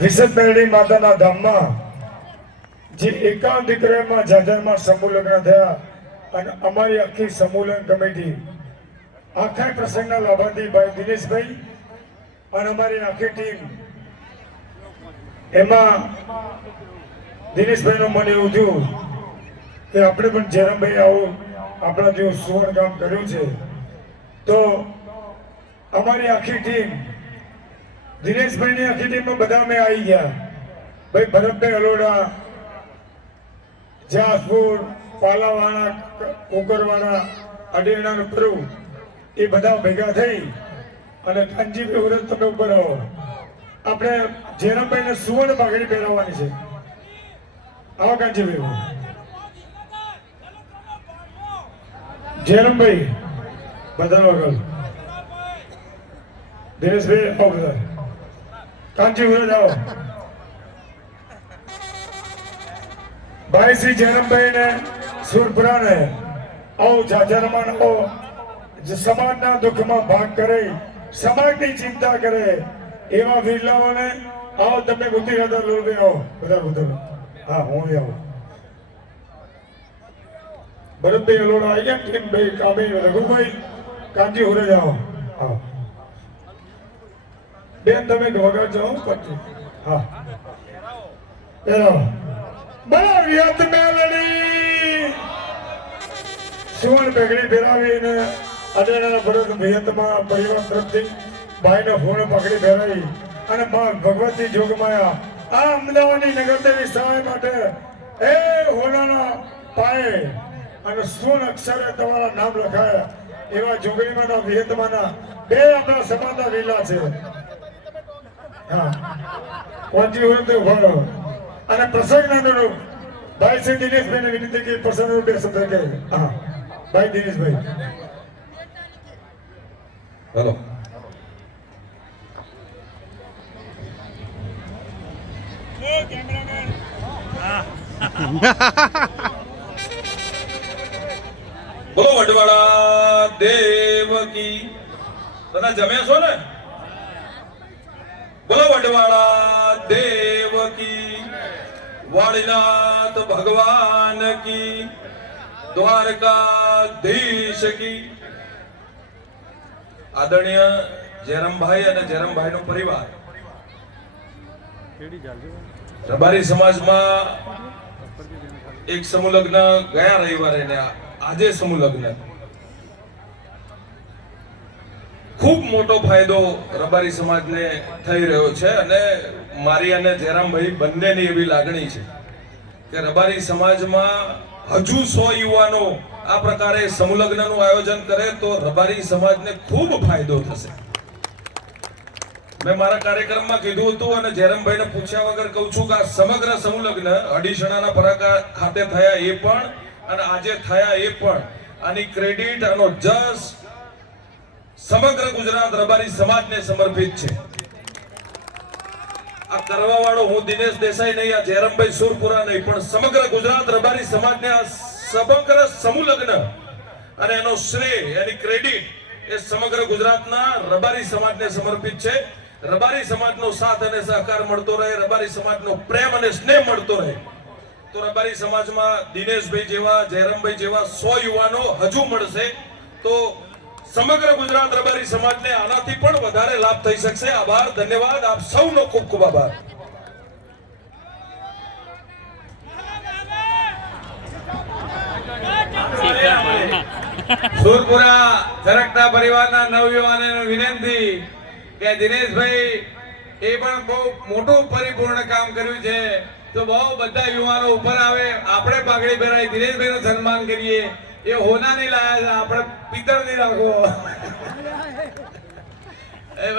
વિશદ માતાના ધામમાં જે એકાવન દીકરામાં જાજરમાં સમૂહ લગ્ન થયા અને અમારી આખી સમૂહ લગ્ન કમિટી, આખા પ્રસંગના લાભાર્થી ભાઈ દિનેશભાઈ અને અમારી આખી ટીમ, એમાં દિનેશભાઈનું મને એવું થયું કે આપણે પણ જયરામભાઈ આવું, આપણા જેવું સુવર્ણ કામ કર્યું છે. તો અમારી આખી ટીમ દિનેશભાઈની આખી ટીમમાં બધા અમે આવી ગયા. ભાઈ, ભરતભાઈ અલોડા જાસપુર પાલાવાળા, કોકરવાળા, અડેણા પ્રભુ એ બધા ભેગા થઈ અને કાનજીભાઈ ઉરત તમે ઉપર આવો. આપણે જેરામભાઈને સુવર્ણ પાઘડી પહેરાવવાની છે. આવો કાનજીભાઈ જેરમભાઈ બધા વગર દિનેશભાઈ, આવો બધા. કાંચી વિરોધ આવો ભાઈ શ્રી આવો આવો. સમાજના દુઃખમાં ભાગ કરે, સમાજની ચિંતા કરે, એવા વિરલાઓને આવો તમે બુદ્ધિ હતા લોલભાઈ આવો. બધા બધા હા, હું આવો. ભરતભાઈ અલોડા આવી ગયા કિમભાઈ કામે રઘુભાઈ. કાંજી હોરે જાઓ. હા બેન, તમે વગાડજો પછી. હા. પહેરાવો મેલડી સુવર્ણ પેગડી પહેરાવીને અડેના ભરત વિહતમાં પરિવાર તરફથી ભાઈનો ફોન પકડી પહેરાવી અને માં ભગવતી જોગમાયા આ અમદાવાદની નગરદેવી સહાય માટે એ હોલાના પાયે અને સુવર્ણ અક્ષરે તમારા નામ લખાયા એવા જોગણીમાંના વિહતમાંના બે આપણા સમાજના લીલા છે. પહોંચી હોય તો ઊભા અને પ્રસંગ અનુરૂપ ભાઈ શ્રી દિનેશભાઈને વિનંતી કે પ્રસંગ બે શબ્દ કહે હા. ભાઈ દિનેશભાઈ. હેલો. બોલો વડવાળા દેવ કી. બધા જમ્યા છો ને? બોલો વડવાળા દેવ ભગવાન કી દ્વારકાધીશ કી આદરણીય જયરામભાઈ અને જયરામભાઈ નો પરિવાર, રબારી સમાજમાં એક સમૂહ લગ્ન ગયા રવિવારે આજે સમૂહ લગ્ન. ખૂબ મોટો ફાયદો રબારી સમાજને થઈ રહ્યો છે અને મારી અને જયરામભાઈ બંનેની એવી લાગણી છે કે રબારી સમાજમાં હજુ સો યુવાનો આ પ્રકારે સમુલગ્નનું આયોજન કરે તો રબારી સમાજને ખૂબ ફાયદો થશે. મેં મારા કાર્યક્રમમાં કીધું હતું અને જયરામભાઈને પૂછ્યા વગર કહું છું કે આ સમગ્ર સમુલગ્ન લગ્ન અડીસણાના પરાકા ખાતે થયા એ પણ અને આજે થયા એ પણ. આની ક્રેડિટ, આનો જસ સમગ્ર ગુજરાત રબારી સમાજને સમર્પિત છે. આ કરવા વાળો હું દિનેશ દેસાઈ નહીં, આ જયરામભાઈ સુરપુરા નહીં, પણ સમગ્ર ગુજરાત રબારી સમાજને આ સમગ્ર સમૂહલગ્ન અને એનો શ્રેય, એની ક્રેડિટ એ સમગ્ર ગુજરાતના રબારી સમાજને સમર્પિત છે. રબારી સમાજનો સાથ અને સહકાર મળતો રહે, રબારી સમાજનો પ્રેમ અને સ્નેહ મળતો રહે. તો રબારી સમાજમાં દિનેશભાઈ જેવા, જયરામભાઈ જેવા સો યુવાનો હજુ મળશે. તો સમગ્ર ગુજરાત રબારી સમાજને આનાથી પણ વધારે લાભ થઈ શકશે. આભાર, ધન્યવાદ. આપ સૌનો ખૂબ ખૂબ આભાર. સુરપુરા ઝરકતા પરિવારના નવયુવાનોને વિનંતી કે દિનેશભાઈ એ પણ બહુ મોટું પરિપૂર્ણ કામ કર્યું છે. તો બહુ બધા યુવાનો ઉપર આવે. આપણે પાઘડી ભરાય દિનેશભાઈ નું સન્માન કરીએ. એ હોના નહીં લાયા આપણે પિત્તળ નહીં રાખવો. એ